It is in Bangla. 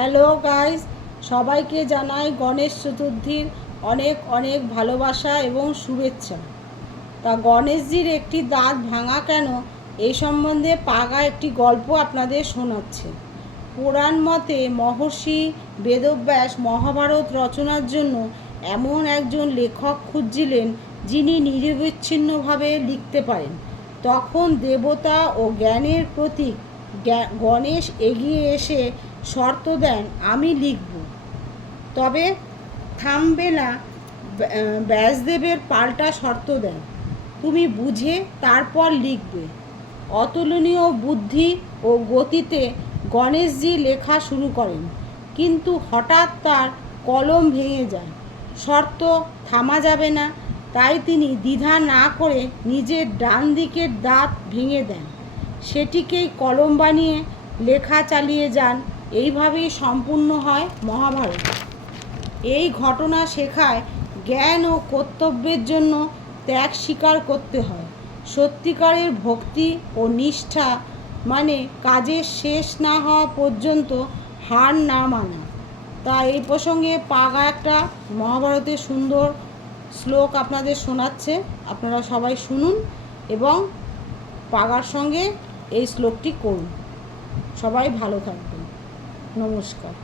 হ্যালো গাইস, সবাইকে জানাই গণেশ চতুর্থীর অনেক অনেক ভালোবাসা এবং শুভেচ্ছা। তা গণেশজির একটি দাঁত ভাঙা কেন, এই সম্বন্ধে পাগা একটি গল্প আপনাদের শোনাচ্ছে। পুরাণ মতে মহর্ষি বেদব্যাস মহাভারত রচনার জন্য এমন একজন লেখক খুঁজছিলেন যিনি নিরবিচ্ছিন্নভাবে লিখতে পারেন। তখন দেবতা ও জ্ঞানের প্রতীক গণেশ এগিয়ে এসে শর্ত দেন, আমি লিখব, তবে থামবে না। ব্যাসদেবের পাল্টা শর্ত দেন, তুমি বুঝে তারপর লিখবে। অতুলনীয় বুদ্ধি ও গতিতে গণেশজি লেখা শুরু করেন, কিন্তু হঠাৎ তার কলম ভেঙে যায়। শর্ত থামা যাবে না, তাই তিনি দ্বিধা না করে নিজের ডান দিকের দাঁত ভেঙে দেন, সেটিকেই কলম বানিয়ে লেখা চালিয়ে যান। এইভাবেই সম্পূর্ণ হয় মহাভারত। এই ঘটনা শেখায় জ্ঞান ও কর্তব্যের জন্য ত্যাগ স্বীকার করতে হয়। সত্যিকারের ভক্তি ও নিষ্ঠা মানে কাজের শেষ না হওয়া পর্যন্ত হার না মানা। তা এই প্রসঙ্গে পাগা একটা মহাভারতের সুন্দর শ্লোক আপনাদের শোনাচ্ছে, আপনারা সবাই শুনুন এবং পাগার সঙ্গে এই শ্লোকটি করুন। সবাই ভালো থাকবেন। নমস্কার।